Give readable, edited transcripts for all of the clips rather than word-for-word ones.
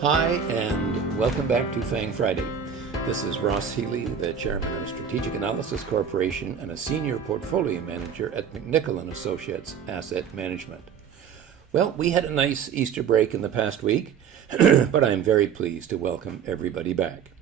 Hi, and welcome back to FANG Friday. This is Ross Healy, the chairman of Strategic Analysis Corporation and a senior portfolio manager at McNichol & Associates Asset Management. Well, we had a nice Easter break in the past week, but I'm very pleased to welcome everybody back.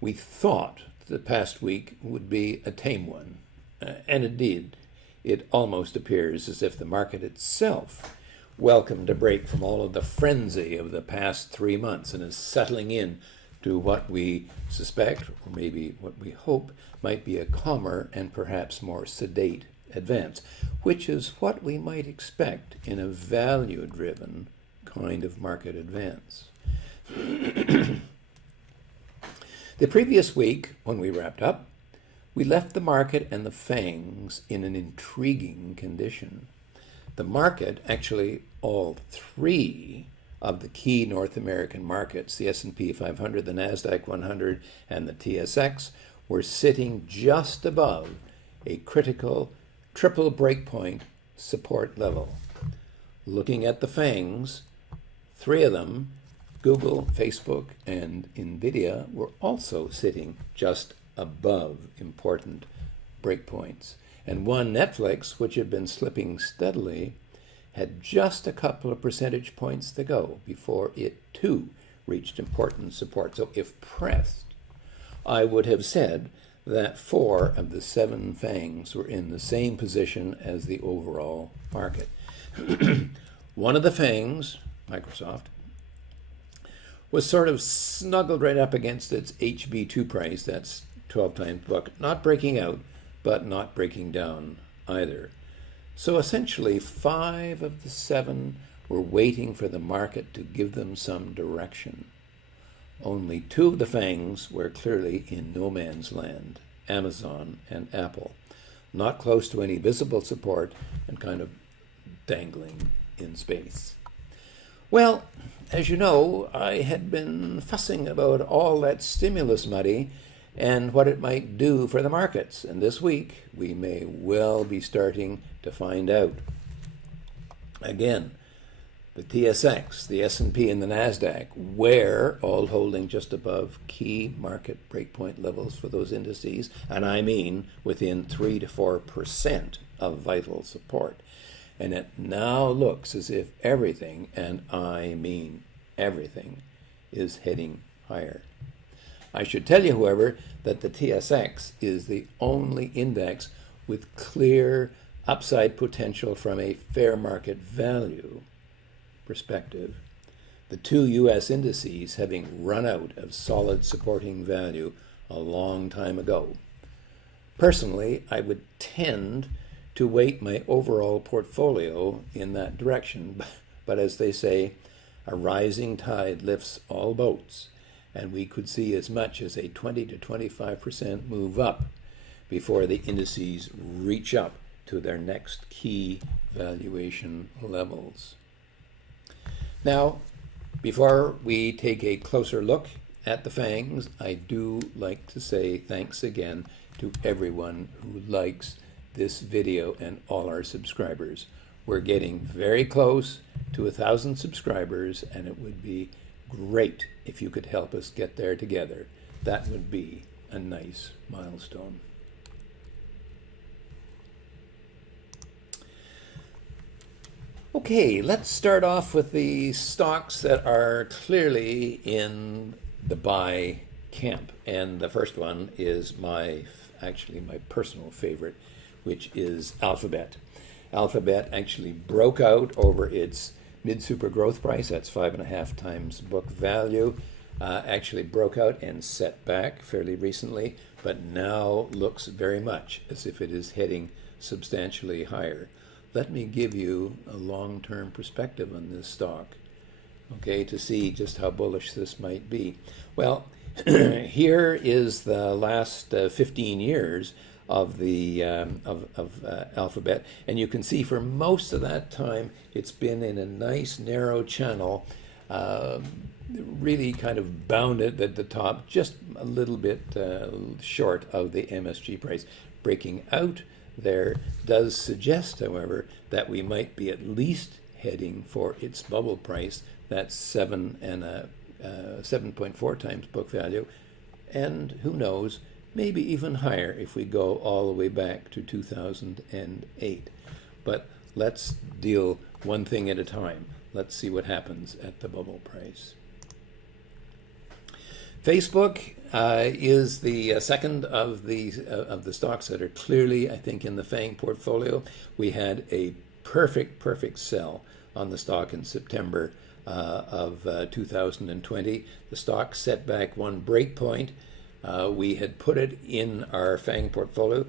We thought the past week would be a tame one, and indeed, it almost appears as if the market itself welcomed a break from all of the frenzy of the past 3 months and is settling in to what we suspect, or maybe what we hope, might be a calmer and perhaps more sedate advance, which is what we might expect in a value-driven kind of market advance. The previous week, when we wrapped up, we left the market and the FANGs in an intriguing condition. The market, actually all three of the key North American markets, the S&P 500, the NASDAQ 100, and the TSX, were sitting just above a critical triple breakpoint support level. Looking at the FANGs, three of them, Google, Facebook, and Nvidia, were also sitting just above important breakpoints. And one, Netflix, which had been slipping steadily, had just a couple of percentage points to go before it too reached important support. So if pressed, I would have said that 4 of the 7 FANGs were in the same position as the overall market. One of the FANGs, Microsoft, was sort of snuggled right up against its HB2 price, that's 12 times book, not breaking out, but not breaking down either. So essentially, 5 of the 7 were waiting for the market to give them some direction. Only 2 of the FANGs were clearly in no man's land, Amazon and Apple, not close to any visible support and kind of dangling in space. Well, as you know, I had been fussing about all that stimulus money and what it might do for the markets. And this week, we may well be starting to find out. Again, the TSX, the S&P, and the NASDAQ were all holding just above key market breakpoint levels for those indices, and I mean within 3 to 4% of vital support. And it now looks as if everything, and I mean everything, is heading higher. I should tell you, however, that the TSX is the only index with clear upside potential from a fair market value perspective. The 2 U.S. indices having run out of solid supporting value a long time ago. Personally, I would tend to weight my overall portfolio in that direction, but as they say, a rising tide lifts all boats, and we could see as much as a 20 to 25% move up before the indices reach up to their next key valuation levels. Now, before we take a closer look at the FANGs, I do like to say thanks again to everyone who likes this video and all our subscribers. We're getting very close to 1,000 subscribers, and it would be great if you could help us get there together. That would be a nice milestone. Okay, let's start off with the stocks that are clearly in the buy camp. And the first one is actually my personal favorite, which is Alphabet. Alphabet actually broke out over its mid-super growth price, that's 5.5 times book value, actually broke out and set back fairly recently, but now looks very much as if it is heading substantially higher. Let me give you a long-term perspective on this stock, okay, to see just how bullish this might be. Well, here is the last 15 years of the Alphabet, and you can see for most of that time it's been in a nice narrow channel, really kind of bounded at the top, just a little bit short of the MSG price. Breaking out there does suggest, however, that we might be at least heading for its bubble price, that's 7.4 times book value, and who knows, maybe even higher if we go all the way back to 2008. But let's deal one thing at a time. Let's see what happens at the bubble price. Facebook is the second of the stocks that are clearly, I think, in the FANG portfolio. We had a perfect sell on the stock in September of 2020. The stock set back one break point. We had put it in our FANG portfolio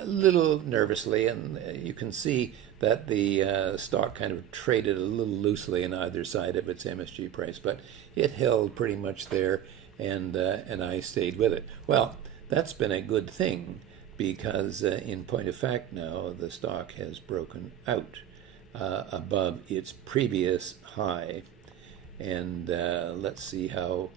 a little nervously, and you can see that the stock kind of traded a little loosely on either side of its MSG price, but it held pretty much there, and I stayed with it. Well, that's been a good thing, because in point of fact now, the stock has broken out above its previous high, and let's see how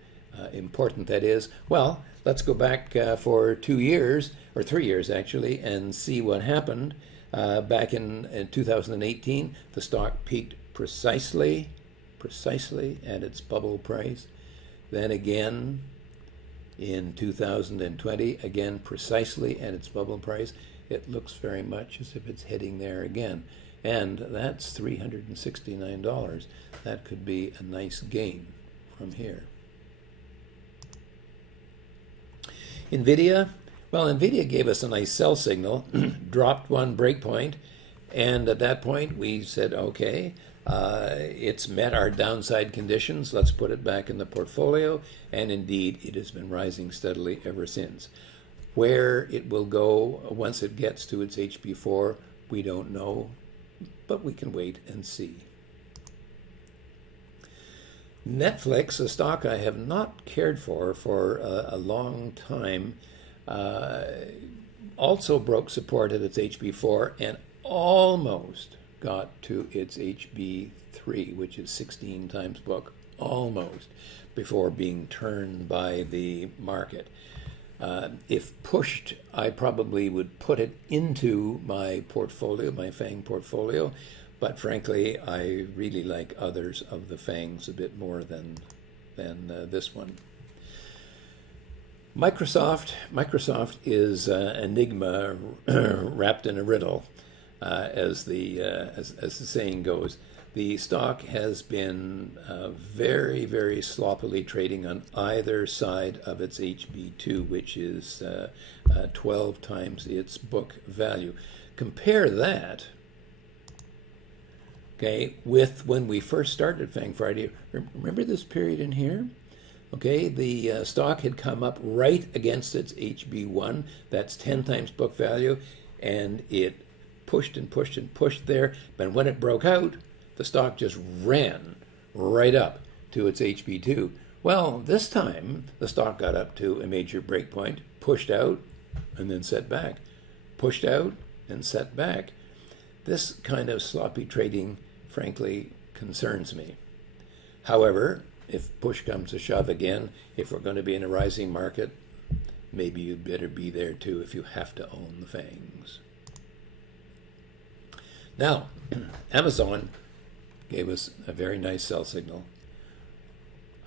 important that is. Well, let's go back for 2 years, or 3 years actually, and see what happened. Back in 2018, the stock peaked precisely at its bubble price. Then again in 2020, again precisely at its bubble price. It looks very much as if it's heading there again. And that's $369. That could be a nice gain from here. Nvidia, well, Nvidia gave us a nice sell signal, dropped one breakpoint, and at that point we said, okay, it's met our downside conditions, let's put it back in the portfolio, and indeed it has been rising steadily ever since. Where it will go once it gets to its HB4, we don't know, but we can wait and see. Netflix, a stock I have not cared for a long time, also broke support at its HB4 and almost got to its HB3, which is 16 times book, almost, before being turned by the market. If pushed, I probably would put it into my portfolio, my FANG portfolio, but frankly, I really like others of the FANGs a bit more than this one. Microsoft is enigma wrapped in a riddle, as the saying goes. The stock has been very sloppily trading on either side of its HB2, which is 12 times its book value. Compare that, okay, with when we first started FANG Friday. Remember this period in here? Okay, the stock had come up right against its HB1, that's 10 times book value, and it pushed and pushed and pushed there, but when it broke out, the stock just ran right up to its HB2. Well, this time, the stock got up to a major breakpoint, pushed out, and then set back. Pushed out and set back. This kind of sloppy trading, frankly, concerns me. However, if push comes to shove again, if we're going to be in a rising market, maybe you'd better be there too if you have to own the FANGs. Now, Amazon gave us a very nice sell signal.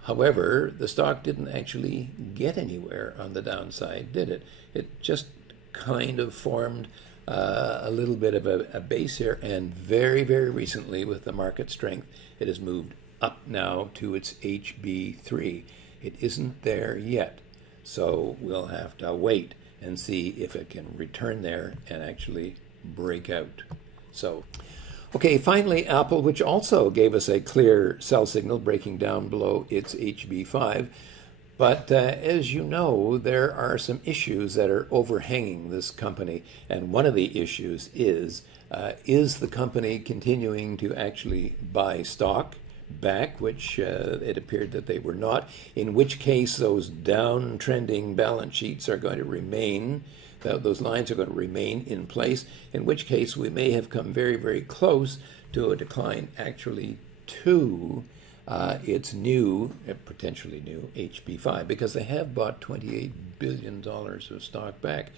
However, the stock didn't actually get anywhere on the downside, did it? It just kind of formed a little bit of a base here, and very recently, with the market strength, it has moved up now to its HB3. It isn't there yet, so we'll have to wait and see if it can return there and actually break out. So, okay, finally, Apple, which also gave us a clear sell signal, breaking down below its HB5. But as you know, there are some issues that are overhanging this company. And one of the issues is the company continuing to actually buy stock back, which it appeared that they were not, in which case those downtrending balance sheets are going to remain. Those lines are going to remain in place, in which case we may have come very close to a decline actually to its new, potentially new HB5, because they have bought $28 billion of stock back.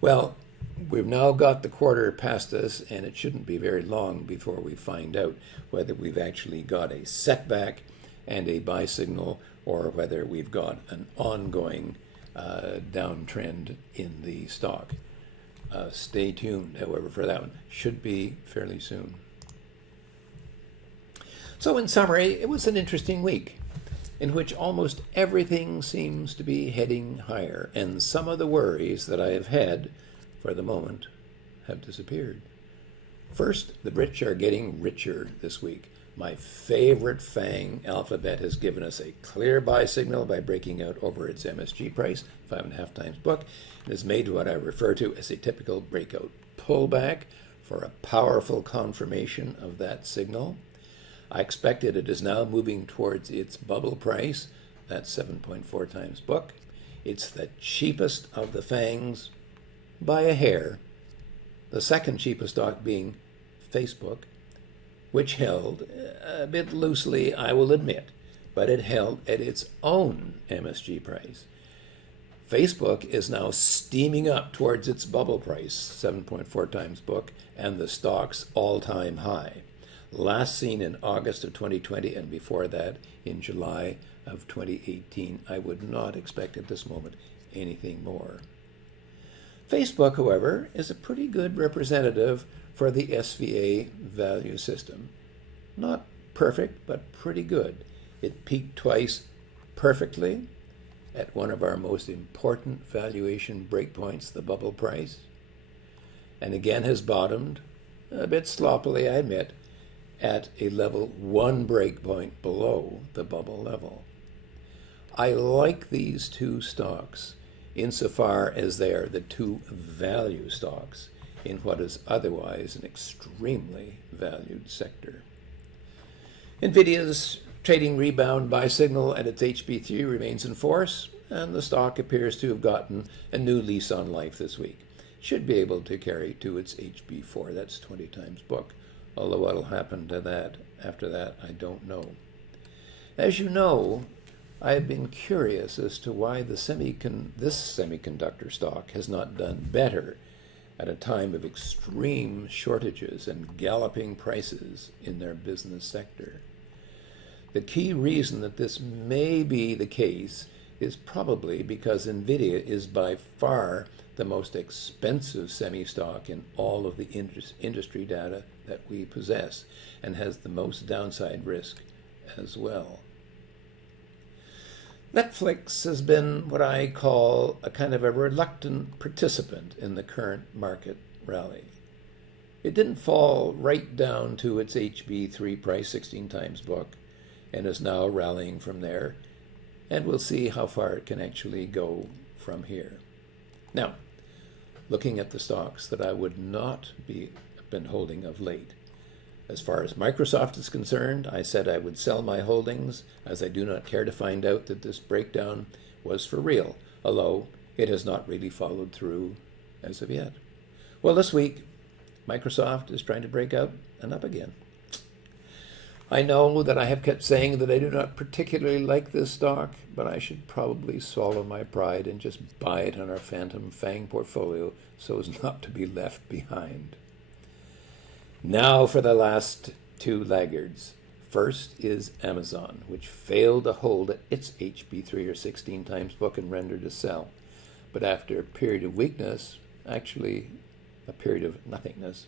Well, we've now got the quarter past us, and it shouldn't be very long before we find out whether we've actually got a setback and a buy signal, or whether we've got an ongoing downtrend in the stock. Stay tuned, however, for that one. Should be fairly soon. So in summary, it was an interesting week in which almost everything seems to be heading higher, and some of the worries that I have had for the moment have disappeared. First, the rich are getting richer this week. My favorite FANG, Alphabet, has given us a clear buy signal by breaking out over its MSG price, 5.5 times book, and has made what I refer to as a typical breakout pullback for a powerful confirmation of that signal. I expect it is now moving towards its bubble price, that's 7.4 times book. It's the cheapest of the FANGs by a hair, the second cheapest stock being Facebook, which held a bit loosely, I will admit, but it held at its own MSG price. Facebook is now steaming up towards its bubble price, 7.4 times book, and the stock's all-time high. Last seen in August of 2020, and before that in July of 2018. I would not expect at this moment anything more. Facebook, however, is a pretty good representative for the SVA value system. Not perfect, but pretty good. It peaked twice perfectly at one of our most important valuation breakpoints, the bubble price, and again has bottomed, a bit sloppily, I admit, at a level 1 breakpoint below the bubble level. I like these two stocks insofar as they are the two value stocks in what is otherwise an extremely valued sector. Nvidia's trading rebound buy signal at its HB3 remains in force, and the stock appears to have gotten a new lease on life this week. Should be able to carry to its HB4, that's 20 times book, although what will happen to that after that, I don't know. As you know, I have been curious as to why this semiconductor stock has not done better at a time of extreme shortages and galloping prices in their business sector. The key reason that this may be the case is probably because Nvidia is by far the most expensive semi-stock in all of the industry data that we possess, and has the most downside risk as well. Netflix has been what I call a kind of a reluctant participant in the current market rally. It didn't fall right down to its HB3 price, 16 times book, and is now rallying from there, and we'll see how far it can actually go from here. Now, looking at the stocks that I would not been holding of late. As far as Microsoft is concerned, I said I would sell my holdings, as I do not care to find out that this breakdown was for real, although it has not really followed through as of yet. Well, this week, Microsoft is trying to break out and up again. I know that I have kept saying that I do not particularly like this stock, but I should probably swallow my pride and just buy it on our Phantom FANG portfolio so as not to be left behind. Now for the last two laggards. First is Amazon, which failed to hold at its HB3 or 16 times book and rendered a sell. But after a period of weakness, actually a period of nothingness,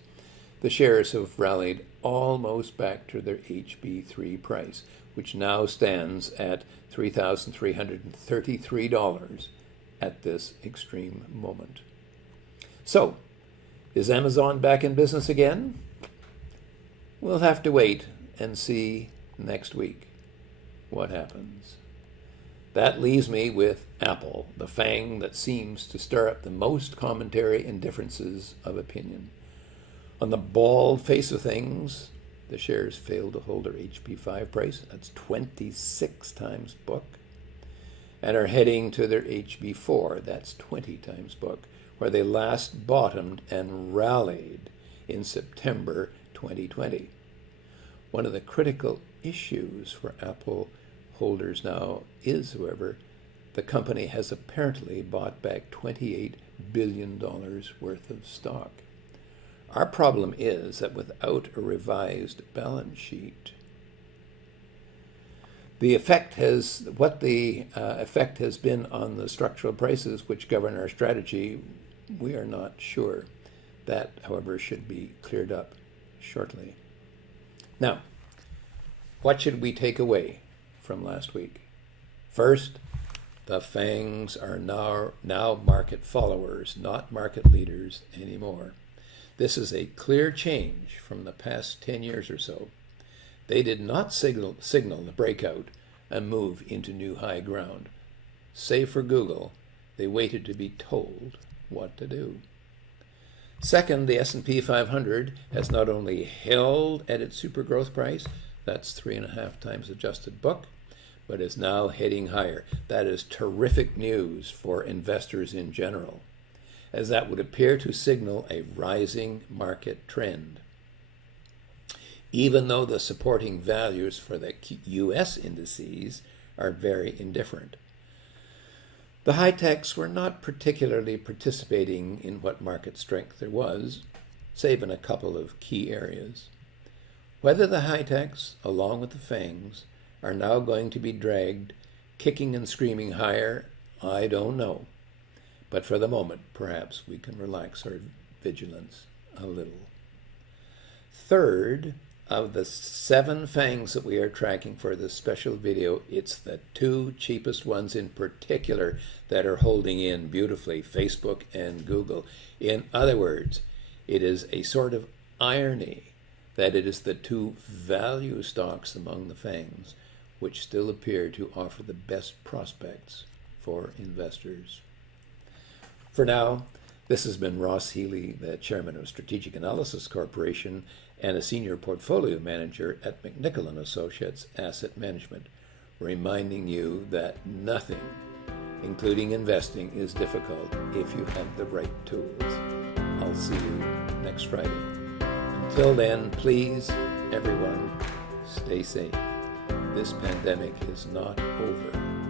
the shares have rallied almost back to their HB3 price, which now stands at $3,333 at this extreme moment. So, is Amazon back in business again? We'll have to wait and see next week what happens. That leaves me with Apple, the FANG that seems to stir up the most commentary and differences of opinion. On the bald face of things, the shares failed to hold their HB5 price, that's 26 times book, and are heading to their HB4, that's 20 times book, where they last bottomed and rallied in September 2020. One of the critical issues for Apple holders now is, however, the company has apparently bought back $28 billion worth of stock. Our problem is that without a revised balance sheet, The effect has what the effect has been on the structural prices which govern our strategy, we are not sure. That, however, should be cleared up shortly. Now, what should we take away from last week? First, the FANGs are now market followers, not market leaders anymore. This is a clear change from the past 10 years or so. They did not signal the breakout and move into new high ground. Save for Google, they waited to be told what to do. Second, the S&P 500 has not only held at its super growth price, that's 3.5 times adjusted book, but is now heading higher. That is terrific news for investors in general, as that would appear to signal a rising market trend. Even though the supporting values for the US indices are very indifferent. The high-techs were not particularly participating in what market strength there was, save in a couple of key areas. Whether the high-techs, along with the FANGs, are now going to be dragged, kicking and screaming higher, I don't know. But for the moment, perhaps we can relax our vigilance a little. Third, of the 7 FANGs that we are tracking for this special video, it's the 2 cheapest ones in particular that are holding in beautifully, Facebook and Google. In other words, it is a sort of irony that it is the 2 value stocks among the FANGs which still appear to offer the best prospects for investors. For now, this has been Ross Healy, the chairman of Strategic Analysis Corporation and a senior portfolio manager at McNichol & Associates Asset Management, reminding you that nothing, including investing, is difficult if you have the right tools. I'll see you next Friday. Until then, please, everyone, stay safe. This pandemic is not over.